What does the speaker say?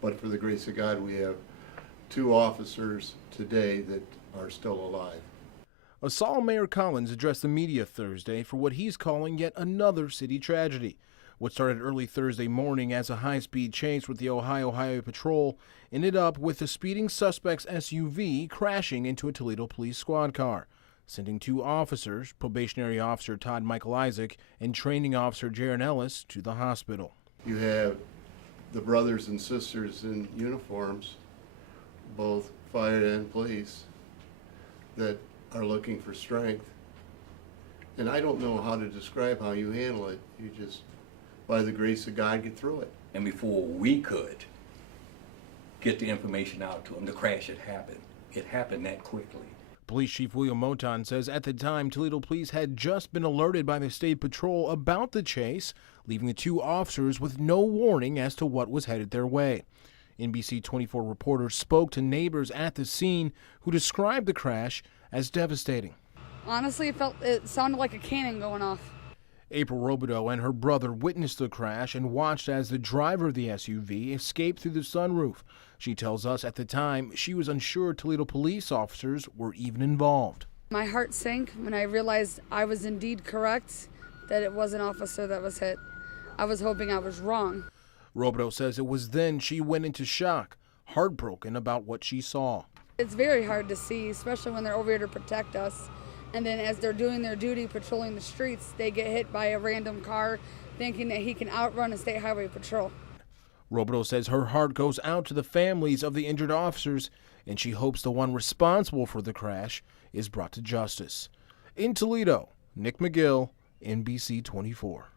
But for the grace of God, we have 2 officers today that are still alive. Asal Mayor Collins addressed the media Thursday for what he's calling yet another city tragedy. What started early Thursday morning as a high-speed chase with the Ohio Highway Patrol ended up with the speeding suspect's SUV crashing into a Toledo police squad car, sending 2 officers, probationary officer Todd Michael Isaac and training officer Jaron Ellis, to the hospital. You have the brothers and sisters in uniforms, both fire and police, that are looking for strength. And I don't know how to describe how you handle it. You just, by the grace of God, get through it. And before we could get the information out to them, the crash had happened. It happened that quickly. Police Chief William Moton says at the time, Toledo police had just been alerted by the state patrol about the chase, leaving the 2 officers with no warning as to what was headed their way. NBC 24 reporters spoke to neighbors at the scene who described the crash as devastating. Honestly, it sounded like a cannon going off. April Robideau and her brother witnessed the crash and watched as the driver of the SUV escaped through the sunroof. She tells us at the time she was unsure Toledo police officers were even involved. My heart sank when I realized I was indeed correct, that it was an officer that was hit. I was hoping I was wrong. Robideau says it was then she went into shock, heartbroken about what she saw. It's very hard to see, especially when they're over here to protect us. And then as they're doing their duty patrolling the streets, they get hit by a random car thinking that he can outrun a state highway patrol. Robideau says her heart goes out to the families of the injured officers, and she hopes the one responsible for the crash is brought to justice. In Toledo, Nick McGill, NBC 24.